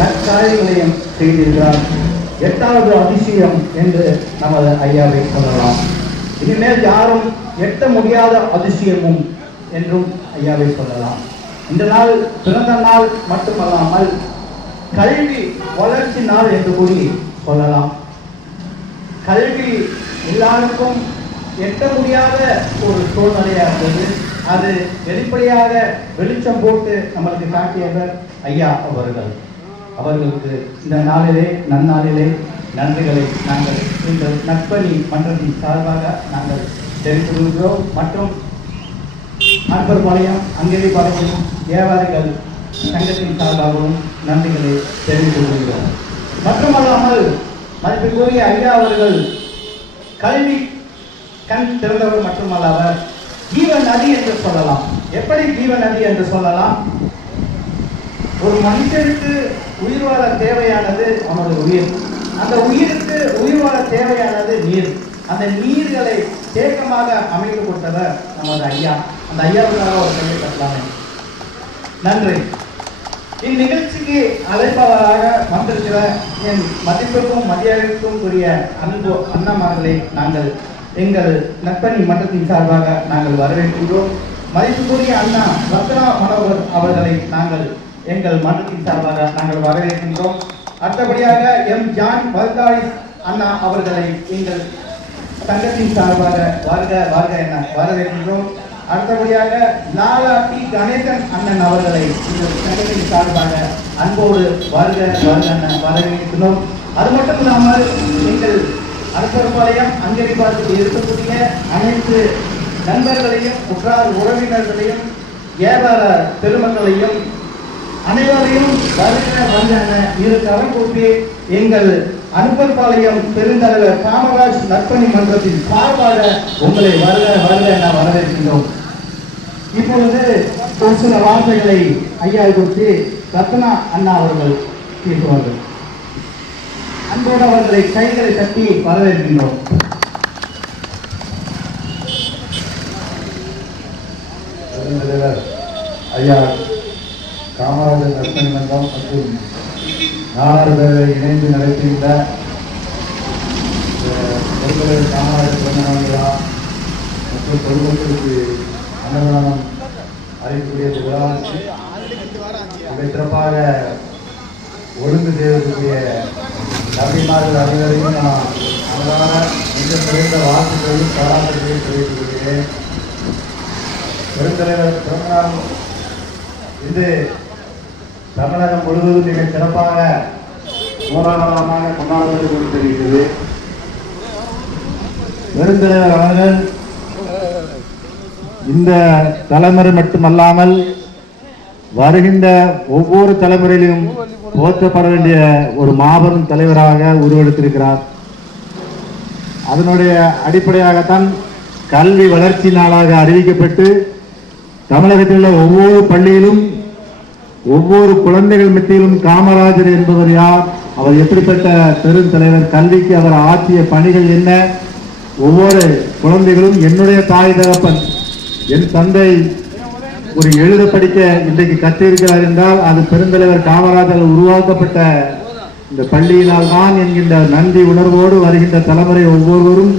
நற்காரியங்களையும் செய்திருக்கிறார். 8வது அதிசயம் என்று நமது ஐயாவை சொல்லலாம். இனிமேல் யாரும் எட்ட முடியாத அதிசயமும் என்றும் ஐயாவை சொல்லலாம். இந்த நாள் பிறந்த நாள் மட்டுமல்லாமல் கல்வி வளர்ச்சி நாள் என்று கூறி சொல்லலாம். கல்வி எல்லாருக்கும் எட்ட முடியாத ஒரு சூழ்நிலையாக இருந்தது. அது வெளிப்படையாக வெளிச்சம் போட்டு நம்மளுக்கு காட்டியவர் ஐயா அவர்களுக்கு இந்த நாளிலே நன்னாளிலே நன்றிகளை நாங்கள் இந்த நற்பணி மன்றத்தின் சார்பாக நாங்கள் தெரிவித்துள்ளோம். மற்றும் அன்பர்பாளையம் அங்கேரிபாளையம் வியாபாரிகள் சங்கத்தின் சார்பாகவும் நன்றிகளை தெரிவித்துக் கொள்கிறோம். மட்டுமல்லாமல் மதிப்பிற்குரிய ஐயா அவர்கள் கல்வி கண் திறந்தவர் மட்டுமல்லாமல் ஜீவ நதி என்று சொல்லலாம். எப்படி ஜீவ நதி என்று சொல்லலாம்? ஒரு மனுஷனுக்கு உயிர் வாழ தேவையானது அவனது உயிர். அந்த உயிருக்கு உயிர் வாழ தேவையானது நீர். அந்த நீர்களை தேக்கமாக அமைத்து கொடுத்தவர் நமது ஐயா. அந்த ஐயாவுக்காக ஒரு கையை கட்டலாமே. நன்றி. இந்நிகழ்ச்சிக்கு அழைப்பவராக வந்திருக்கிற என் மதிப்பிற்கும் மரியாதைக்கும் உரிய அன்பு அண்ணாமார்களை நாங்கள் எங்கள் நற்பணி மன்றத்தின் சார்பாக நாங்கள் வரவேற்கின்றோம். மதிப்புக்குரிய அண்ணா ரத்னா மனோகர் அவர்களை நாங்கள் எங்கள் மன்றத்தின் சார்பாக நாங்கள் வரவேற்கின்றோம். அடுத்தபடியாக எம் ஜான் பல்காரிஸ் அண்ணா அவர்களை எங்கள் சங்கத்தின் சார்பாக வருக என வரவேற்கின்றோம். அடுத்தபடியாக லாலா டி கணேசன் அண்ணன் அவர்களை எங்கள் சங்கத்தின் சார்பாக அன்போடு வருக என வரவேற்கின்றோம். அது மட்டும் இல்லாமல் எங்கள் அரசர்பாளையம் அங்கேரிபாளையத்தில் இருக்கக்கூடிய அனைத்து நண்பர்களையும் உற்றார் உறவினர்களையும் வியாபார பெருமக்களையும் அனைவரையும் வருக இரு கரம் கூப்பி எங்கள் அனுப்பர்பாளையம் பெருந்தலைவர் காமராஜ் நற்பணி மன்றத்தின் சார்பாக உங்களை வருக என வரவேற்கின்றோம். இப்பொழுது ஒரு சில வார்த்தைகளை ஐயா குறித்து ரத்னா அண்ணா அவர்கள் பேசுவார்கள். அன்போடு அவர்களை கைகளை தட்டி வரவேற்கின்றோம். ஐயா காமராஜர் நற்பணி மன்றம் மற்றும் நாலாறு பேரை இணைந்து நடத்துகின்ற காமராஜர் பிறந்தநாள் விழா மற்றும் பொதுமக்களுக்கு அன்னதானம் அளிக்கக்கூடிய விழாவுக்கு மிக சிறப்பாக ஒழுங்கு செய்வதற்குரிய தம்பிமார்கள் அனைவரையும் நான் அன்றாட மிக குறைந்த வாழ்த்துக்களையும் பாராட்டுகளையும் தெரிவித்துக் கொள்கிறேன். பெருந்தலைவர் பிறந்தநாள் இன்று தமிழகம் முழுவதும் மிக சிறப்பாக கோலாகலமாக கொண்டாடப்பட்டுக் கொண்டிருக்கிறது. பெருந்தலைவர் அவர்கள் இந்த தலைமுறை மட்டுமல்லாமல் வருகின்ற ஒவ்வொரு தலைமுறையிலும் போற்றப்பட வேண்டிய ஒரு மாபெரும் தலைவராக உருவெடுத்திருக்கிறார். அதனுடைய அடிப்படையாகத்தான் கல்வி வளர்ச்சி நாளாக அறிவிக்கப்பட்டு தமிழகத்தில் உள்ள ஒவ்வொரு பள்ளியிலும் ஒவ்வொரு குழந்தைகள் மத்தியிலும் காமராஜர் என்பவர் யார், அவர் எப்படிப்பட்ட பெருந்தலைவர், கல்விக்கு அவர் ஆற்றிய பணிகள் என்ன, ஒவ்வொரு குழந்தைகளும் என்னுடைய தாய் தகப்பன் என் தந்தை ஒரு எழுத படிக்க இன்றைக்கு கற்றிருக்கிறார் என்றால் அது பெருந்தலைவர் காமராஜர் உருவாக்கப்பட்ட இந்த பள்ளியினால் தான் என்கின்ற நன்றி உணர்வோடு வருகின்ற தலைமுறை ஒவ்வொருவரும்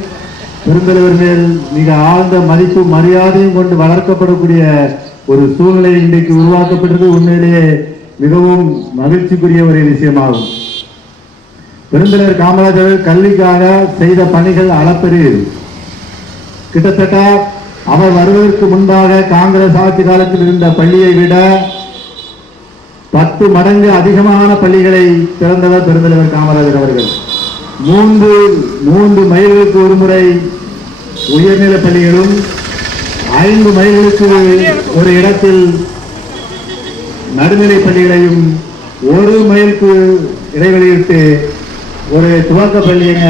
பெருந்தலைவர் மேல் மிக ஆழ்ந்த மதிப்பு மரியாதையும் கொண்டு வளர்க்கப்படக்கூடிய ஒரு சூழ்நிலை இன்றைக்கு உருவாக்கப்பட்டது உண்மையிலேயே மிகவும் மகிழ்ச்சிக்குரிய ஒரு விஷயமாகும். பெருந்தலைவர் காமராஜர் கல்விக்காக செய்த பணிகள் அளப்பெரியது. கிட்டத்தட்ட அவர் வருவதற்கு முன்பாக காங்கிரஸ் ஆட்சி காலத்தில் இருந்த பள்ளியை விட 10 மடங்கு அதிகமான பள்ளிகளை திறந்தவர் பெருந்தலைவர் காமராஜர் அவர்கள். 3 மைல்களுக்கு ஒரு முறை உயர்நிலை பள்ளிகளும் 5 மைல்களுக்கு ஒரு இடத்தில் நடுநிலை பள்ளிகளையும் 1 மைலுக்கு இடைவெளியிட்டு ஒரு துவக்க பள்ளியங்க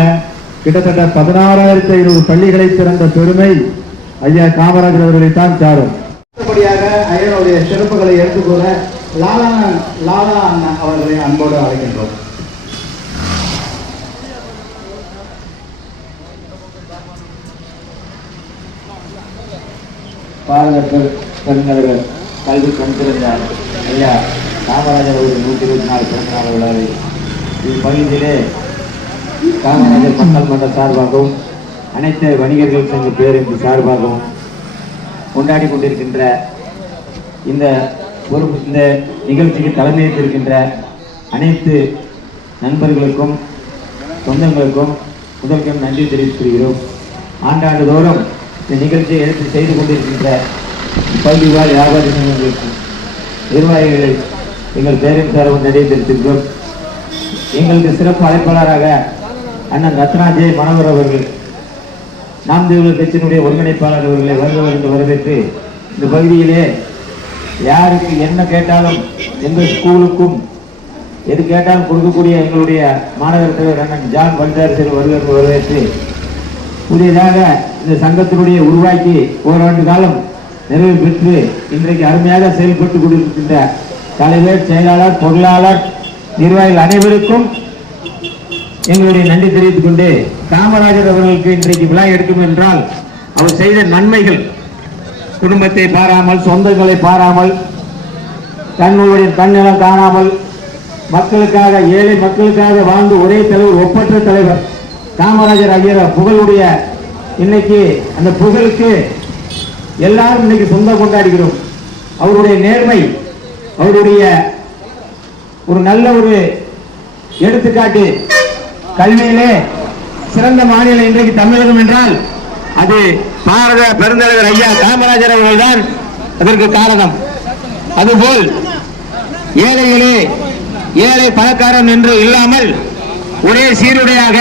கிட்டத்தட்ட 16,500 பள்ளிகளை திறந்த பெருமை ஐயா காமராஜர் அவர்களைத்தான் சாரும். அடுத்தபடியாக ஐயனுடைய சிறப்புகளை எடுத்துக்கூற லாலா அண்ணா அவர்களை அன்போடு அழைக்கின்றோம். பாரத பெருந்தலைவர் கல்வி கண்திறந்தார் ஐயா காமராஜர் அவர்கள் 124 பிறந்த நாள் விழாவை இப்பகுதியிலே காமராஜர் மக்கள் மன்ற சார்பாகவும் அனைத்து வணிகர்கள் சங்க பேருந்து சார்பாகவும் கொண்டாடி கொண்டிருக்கின்ற இந்த நிகழ்ச்சிக்கு தலைமையேற்றிருக்கின்ற அனைத்து நண்பர்களுக்கும் சொந்தங்களுக்கும் முதல்வரும் நன்றி தெரிவித்துக் ஆண்டாண்டு தோறும் இந்த நிகழ்ச்சியை எடுத்து செய்து கொண்டிருக்கின்ற பள்ளி வாழ் வியாபாரி சங்கங்களுக்கு நிர்வாகிகளை எங்கள் பேரின் சார்பு நன்றி தெரிவித்திருக்கிறோம். எங்களுக்கு சிறப்பு அழைப்பாளராக அண்ணன் ரத்னாஜே மனோகர் அவர்கள் நாம் தமிழர் கட்சியினுடைய ஒருங்கிணைப்பாளர் அவர்களை வருக வரவேற்று இந்த பகுதியிலே யாருக்கு என்ன கேட்டாலும் எங்கள் ஸ்கூலுக்கும் எது கேட்டாலும் கொடுக்கக்கூடிய எங்களுடைய மாநகர தலைவர் அண்ணன் ஜான் பல்தாரி வருக வரவேற்று புதியதாக இந்த சங்கத்தினுடைய உருவாக்கி ஓராண்டு காலம் நிறைவு பெற்று இன்றைக்கு அருமையாக செயல்பட்டு கொண்டிருக்கின்ற தலைவர், செயலாளர், பொருளாளர், நிர்வாகிகள் அனைவருக்கும் எங்களுடைய நன்றி தெரிவித்துக் கொண்டு, காமராஜர் அவர்களுக்கு இன்றைக்கு விழா எடுக்கும் என்றால் அவர் செய்த நன்மைகள், குடும்பத்தை பாராமல், சொந்தங்களை பாராமல், தன்னுடைய தன்னிலம் காணாமல் மக்களுக்காக, ஏழை மக்களுக்காக வாழ்ந்து ஒரே தலைவர், ஒப்பற்ற தலைவர் காமராஜர் ஐயர் புகழுடைய இன்னைக்கு அந்த புகழுக்கு எல்லாரும் இன்னைக்கு சொந்தம் கொண்டாடுகிறோம். அவருடைய நேர்மை, அவருடைய ஒரு நல்ல ஒரு எடுத்துக்காட்டு, கல்வியிலே சிறந்த மாநிலம் இன்றைக்கு தமிழகம் என்றால் அது பாரத பெருந்தலைவர் ஐயா காமராஜர் அவர்கள் தான் அதற்கு காரணம். அதுபோல் ஏழைகளே ஏழை பணக்காரன் என்று இல்லாமல் ஒரே சீருடையாக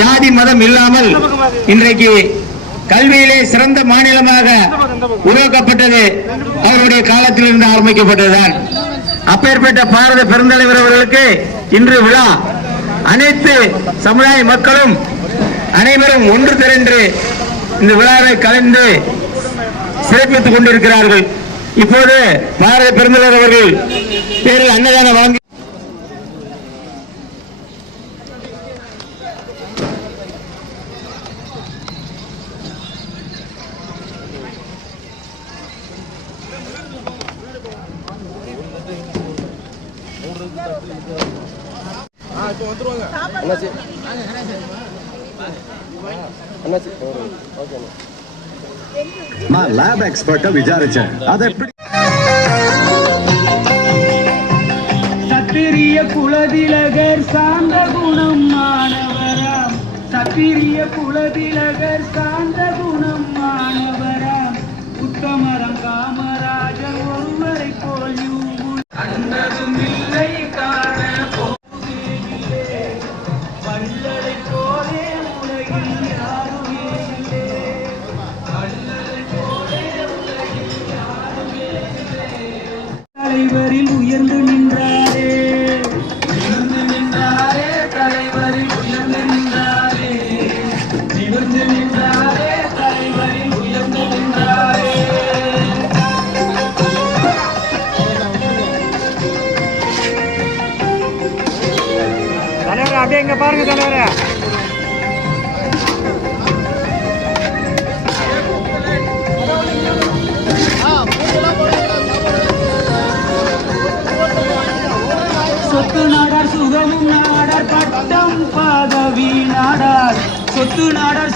ஜாதி மதம் இல்லாமல் இன்றைக்கு கல்வியிலே சிறந்த மாநிலமாக உருவாக்கப்பட்டது அவருடைய காலத்தில் இருந்து ஆரம்பிக்கப்பட்டதுதான். அப்பேற்பட்ட பாரத பெருந்தலைவர் அவர்களுக்கு இன்று விழா. அனைத்து சமுதாய மக்களும் அனைவரும் ஒன்று திரண்டு இந்த விழாவை கலந்து சிறப்பித்துக் கொண்டிருக்கிறார்கள். இப்போது பாரத பெருந்தலைவர் அவர்கள் பேரில் அன்னதானம் வாங்கி మా ల్యాబ్ ఎక్స్పర్ట్ విచారించాను అదే சத்திரிய குலதிலகர் சார்ந்த குணம் மாணவராம், சத்திரிய குலதிலகர் சார்ந்த குணம் மாணவராம், உத்தமரம் காமராஜர் ஒருவரை போல் கண்டதும் இல்லை காண போவதில்லை, வள்ளலை போலே உலகில் யாருமே இல்லை, வள்ளலை போலே உலகில் யாருமே இல்லை. தலைவரில் உயர்ந்து நின்றாரே, நிமிர்ந்து நின்றாரே, தலைவரில் உயர்ந்து நின்றாரே, நிமிர்ந்து நின்றாரே, தலைவரில் உயர்ந்து நின்றாரே. தலைவரே அப்படியே இங்க பாருங்க தலைவரே. சொத்து நாடார் சுகமும் நாடார் பட்டம் பதவி நாடார், சொத்து நாடார்